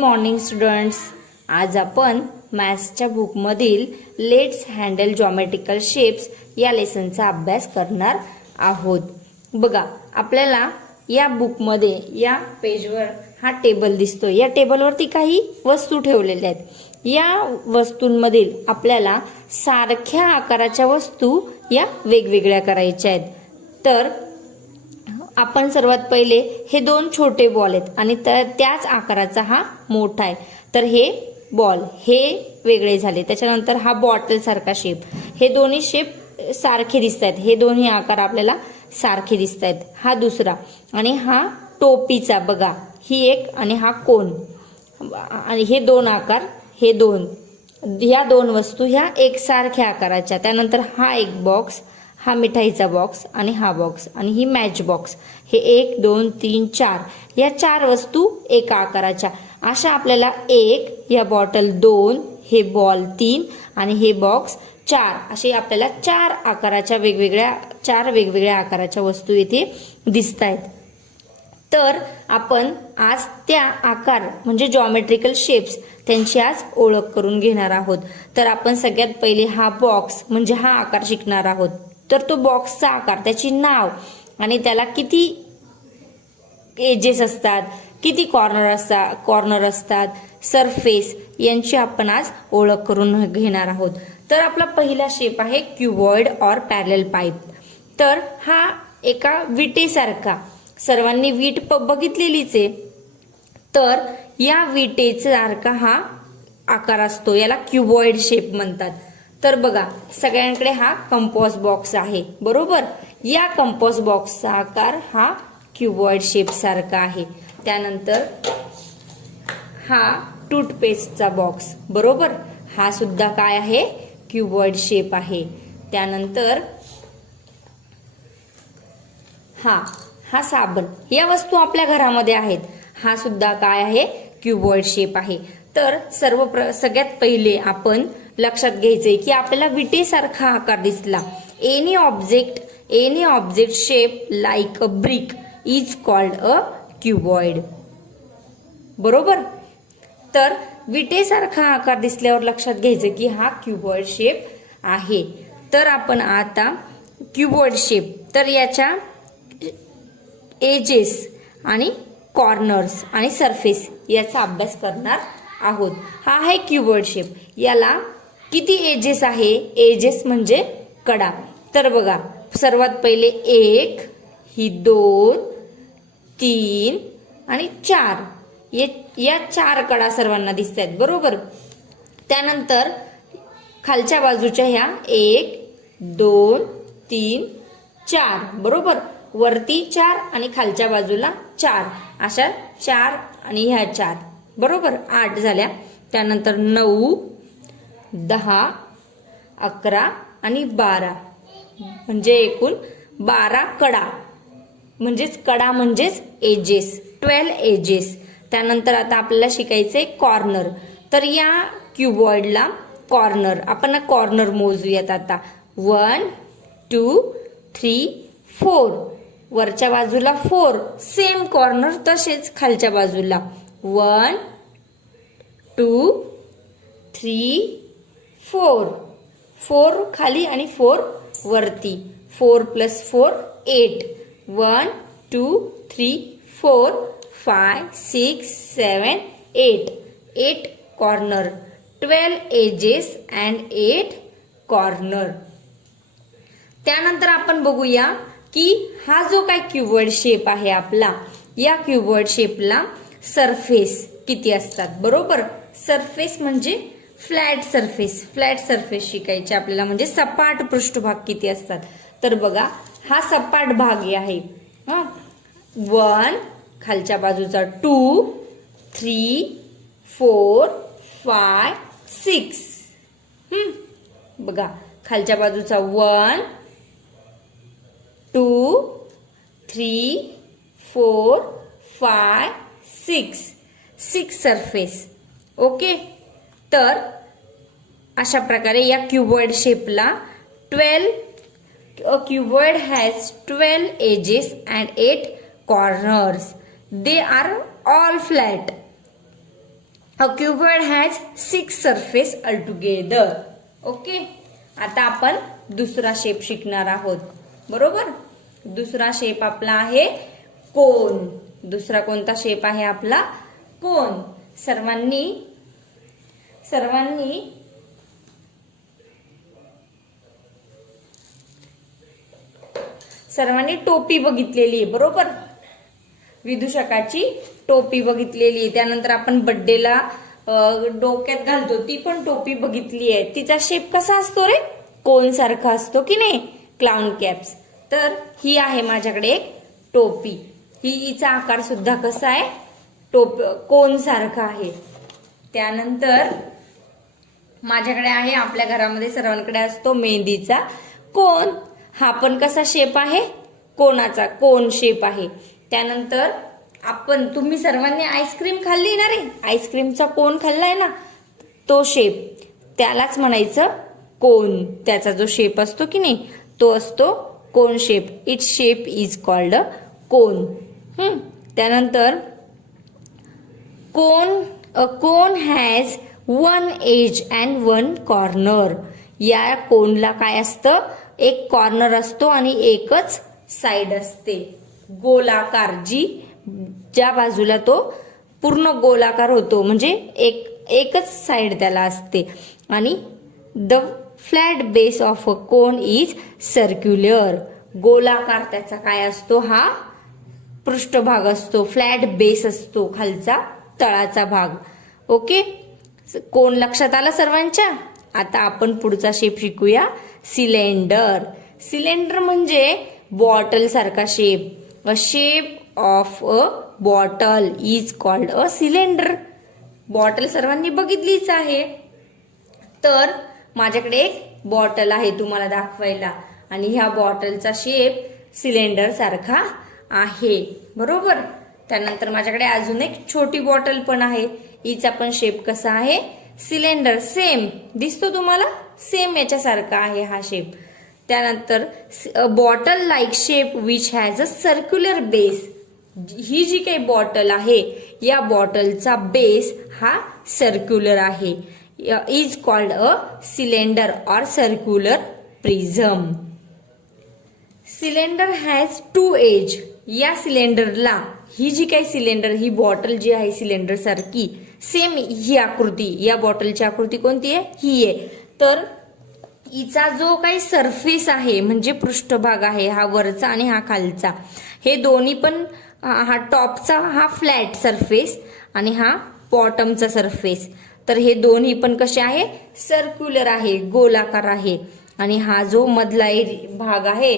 Morning students. आज आपण मॅथ्सच्या बुकमधील let's handle geometrical shapes या लेसनचा अभ्यास करणार आहोत. बघा, आपल्याला या बुकमध्ये या पेजवर हा टेबल दिसतोय. या टेबलवरती काही वस्तू ठेवलेल्या आहेत. या वस्तूंमधील आपल्याला सारख्या आकाराच्या वस्तू या वेगवेगळ्या करायच्या आहेत. तर आपण सर्वात पहिले हे दोन छोटे बॉल आहेत आणि त्याच आकाराचा हा मोठा आहे. तर हे बॉल हे वेगळे झाले. त्याच्यानंतर हा बॉटल सारखा शेप, हे दोन्ही शेप सारखे दिसत आहेत. हे दोन्ही आकार आपल्याला सारखे दिसत आहेत. हा दुसरा आणि हा टोपीचा, बघा ही एक आणि हा कोन, आणि हे दोन आकार, हे दोन, ह्या दोन वस्तू ह्या एकसारख्या आकाराच्या. त्यानंतर हा एक बॉक्स, हा मिठाईचा बॉक्स आणि हा बॉक्स आणि ही मॅच बॉक्स. हे 1 2 3 4 या चार वस्तू एका आकाराच्या. अशा आपल्याला एक, या बॉटल 2, हे बॉल 3 आणि हे बॉक्स 4, असे आपल्याला चार वेगवेगळ्या आकाराच्या वस्तू इथे दिसत आहेत. तर आपण आज त्या आकार म्हणजे जॉमेट्रिकल शेप्स त्यांची आज ओळख करून घेणार आहोत. तर आपण सगळ्यात पहिले हा बॉक्स म्हणजे हा आकार शिकणार आहोत. तर तो बॉक्सचा आकार, त्याची नाव आणि त्याला किती एजेस असतात, किती कॉर्नर असतात, सरफेस यांची आपण आज ओळख करून घेणार आहोत. तर आपला पहिला शेप आहे क्युबॉइड ऑर पॅरलल पाईप. तर हा एका विटेसारखा, सर्वांनी वीट बघितलेलीच आहे. तर या विटेसारखा हा आकार असतो, याला क्युबॉइड शेप म्हणतात. तर बघा, सगळ्यांकडे हा कंपॉस बॉक्स आहे, बरोबर. या कंपॉस बॉक्सचा आकार हा क्युबॉइड शेप सारखा आहे. त्यानंतर हा टूथपेस्टचा बॉक्स, बरोबर, हा सुद्धा काय आहे, क्युबॉइड शेप आहे. त्यानंतर हा साबण, या वस्तू आपल्या घरामध्ये आहेत, हा सुद्धा काय आहे, क्युबॉइड शेप आहे. तर सगळ्यात पहिले आपण लक्षात घ्यायचंय की आपल्याला विटेसारखा आकार दिसला. Any object shape like a brick is called a cuboid, बरोबर. तर विटेसारखा आकार दिसल्यावर लक्षात घ्यायचं की हा क्युबॉइड शेप आहे. तर आपण आता क्युबॉइड शेप, तर याच्या एजेस आणि कॉर्नर्स आणि सरफेस याचा अभ्यास करणार आहोत. हा आहे क्युबॉइड शेप. याला किती एजेस आहे, एजेस म्हणजे कडा. तर बघा, सर्वात पहिले 1, ही 2, 3 आणि 4, या 4 कडा सर्वांना दिसत आहेत, बरोबर. त्यानंतर खालच्या बाजूच्या ह्या 1 2 3 4, बरोबर. वरती 4 आणि खालच्या बाजूला 4, अशा 4 आणि ह्या 4, बरोबर, 8 झाल्या. त्यानंतर 9 10 11 आणि 12, म्हणजे एकूण 12 कडा, म्हणजेच एजेस, 12 एजेस. त्यानंतर आता आपल्याला शिकायचंय कॉर्नर. तर या क्युबॉइडला कॉर्नर, आपण कॉर्नर मोजूयात आता. 1 2 3 4, वरच्या बाजूला 4, सेम कॉर्नर तसेच खालच्या बाजूला 1 2 3 4, 4 खाली आणि 4 वरती. 4 + 4 8, 1 2 3 4 5 6 7 8 कॉर्नर, 12 एजेस अँड 8 कॉर्नर. त्यानंतर आपण बघूया की हा जो काय क्युबॉइड शेप आहे आपला, या क्युबॉइड शेपला सरफेस किती असतात, बरोबर. सरफेस म्हणजे फ्लॅट सरफेस शिकायचे आपल्याला, म्हणजे सपाट पृष्ठभाग किती असतात. तर बघा, हा सपाट भाग आहे. 1, खालच्या बाजूचा 2 3 4 5 6, बघा खालच्या बाजूचा 1 2 3 4 5 6 सरफेस, ओके. तर अशा प्रकारे या क्युबॉइड शेपला cuboid has 12 edges and 8 corners. They are all flat. A cuboid has 6 surface altogether. Okay, आता आपण दुसरा शेप शिकणार आहोत. बरोबर, दुसरा शेप आपला आहे कोन. दुसरा कोणता शेप आहे आपला? कोन. सर्वांनी टोपी बघितलेली आहे. बरोबर, विदूषकाची टोपी बघितलेली आहे. त्यानंतर आपण बड्डेला डोक्यात घालतो ती पण टोपी बघितली आहे. तिचा शेप कसा असतो रे? कोन सारखा असतो की नाही? Clown caps. तर ही आहे माझ्याकडे एक टोपी. हिचा आकार सुद्धा कसा आहे? कोन सारखा आहे. त्यानंतर माझ्याकडे आहे, आपल्या घरामध्ये सर्वांकडे असतो मेहंदीचा कोन. हा पण कसा शेप आहे? कोनाचा कोन शेप आहे. त्यानंतर तुम्ही सर्वांनी आईस्क्रीम खाल्ली ना रे? आईस्क्रीमचा कोन खाल्लाय ना, तो शेप त्यालाच म्हणायचं कोन. त्याचा जो शेप असतो की नाही तो असतो cone shape. Its shape is called a cone. त्यानंतर cone has 1 edge and 1 corner. या कोनला काय असतं? एक कॉर्नर असतो आणि एकच साइड असते गोलाकार, ज्या बाजूला तो पूर्ण गोलाकार होतो, म्हणजे एकच साइड त्याला असते. आणि the flat base of a cone is circular. गोलाकार त्याचा काय असतो? हा पृष्ठभाग असतो. फ्लॅट बेस असतो, खालचा तळाचा भाग. ओके, कोन लक्षात आला सर्वांच्या? आता आपण पुढचा शेप शिकूया, सिलेंडर. सिलेंडर म्हणजे बॉटल सारखा shape. A shape of a bottle is called a cylinder. Bottle सर्वांनी बघितलीच आहे. तर माझ्याकडे एक बॉटल आहे तुम्हाला दाखवायला, आणि ह्या बॉटलचा शेप सिलेंडर सारखा आहे. बरोबर. त्यानंतर माझ्याकडे अजून एक छोटी बॉटल पण आहे. हिचा पण शेप कसा आहे? सिलेंडर. सेम दिसतो तुम्हाला? सेम याच्यासारखा आहे हा शेप. त्यानंतर bottle like shape which has a circular base. ही जी काही बॉटल आहे या बॉटलचा बेस हा सर्क्युलर आहे. इज कॉल्ड अ सिलेंडर और circular prism. Cylinder has 2 edge. या सिलेंडरला, ही जी काही सिलेंडर, ही बॉटल जी आहे सिलेंडर सारखी सेम ही आकृती, या बॉटलची आकृती कोणती आहे? ही आहे. तर हिचा जो काही सरफेस आहे म्हणजे पृष्ठभाग आहे, हा वरचा आणि हा खालचा, हे दोन्ही पण, हा टॉपचा हा फ्लॅट सरफेस आणि हा बॉटमचा सरफेस, तर हे दोन्ही पण कसे आहे? सर्क्युलर आहे, गोलाकार आहे. आणि हा जो मधला भाग आहे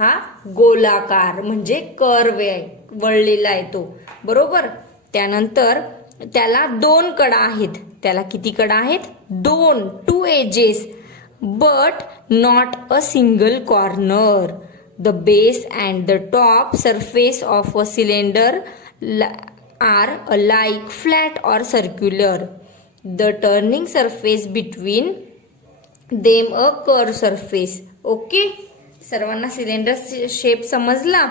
हा गोलाकार म्हणजे कर्व आहे, वळलेला आहे तो. बरोबर. त्यानंतर त्याला 2 कडा आहेत. त्याला किती कडा आहेत? 2 edges, but not a single corner. The base and the top surface of a cylinder are alike flat or circular. The turning surface between them a curved surface. Okay, सर्वांना सिलेंडर शेप समजला?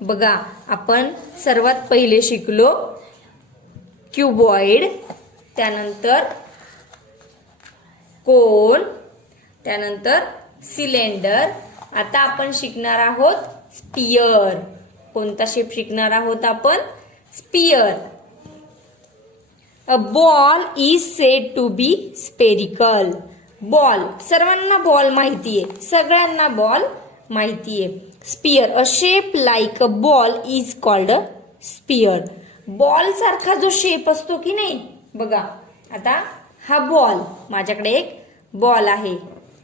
बघा, आपण सर्वात पहिले शिकलो cuboid, त्यानंतर कोन, त्यानंतर cylinder. आता आपण शिकणार आहोत स्पियर. कोणता शेप शिकणार आहोत आपण? Sphere. A ball is said to be spherical. Ball, सर्वांना बॉल माहितीये, सगळ्यांना बॉल माहितीये. Sphere, a shape like a ball is called a sphere. Ball सारखा जो शेप असतो की नाही, बघा आता हा बॉल, माझ्याकडे एक बॉल आहे.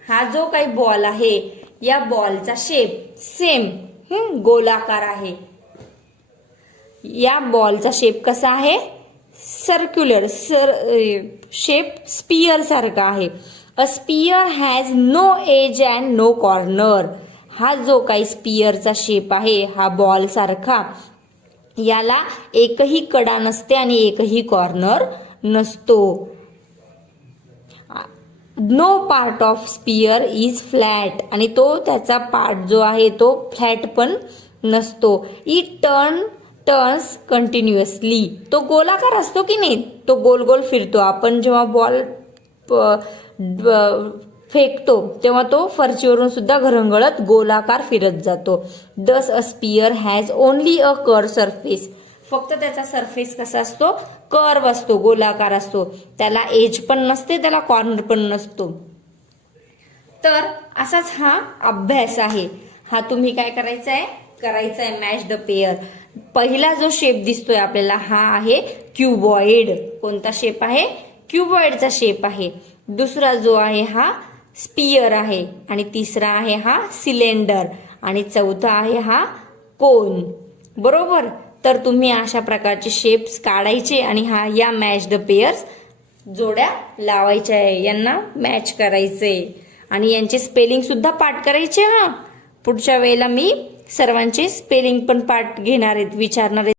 हा जो काही बॉल आहे या बॉलचा शेप सेम गोलाकार आहे. या बॉलचा शेप कसा आहे? सर्क्युलर. शेप स्पियर सारखा आहे. A sphere has no edge and no corner. हा जो काही स्पियरचा शेप आहे हा बॉल सारखा, याला एकही कडा नसते आणि एकही कॉर्नर नसतो. No part of sphere is flat. आणि तो त्याचा पार्ट जो आहे तो फ्लॅट पण नसतो. It turn turns continuously. तो गोलाकार असतो की नाही, तो गोल गोल फिरतो. आपण जेव्हा बॉल फेकतो तेव्हा तो फरशीवरून सुद्धा घरंगळत गोलाकार फिरत जातो. Thus a sphere has only a curve surface. फक्त त्याचा सरफेस कसा असतो, कर्व असतो, गोलाकार असतो. त्याला एज पण नसते, त्याला कॉर्नर पण नसतो. तर असाच हा अभ्यास आहे. हा तुम्ही काय करायचा आहे मॅच द पेयर. पहिला जो शेप दिसतोय आपल्याला हा आहे क्युबॉइड. कोणता शेप आहे, क्युबॉइडचा शेप आहे. दुसरा जो आहे हा स्पियर आहे आणि तिसरा आहे हा सिलेंडर आणि चौथा आहे हा कोन. बरोबर. तर तुम्ही अशा प्रकारचे शेप्स काढायचे आणि या मॅच द पेयर्स जोड्या लावायच्या आहे, यांना मॅच करायचे आणि यांचे स्पेलिंग सुद्धा पाठ करायचे. पुढच्या वेळेला मी सर्वांचे स्पेलिंग पण पाठ घेणार आहेत, विचारणार आहेत.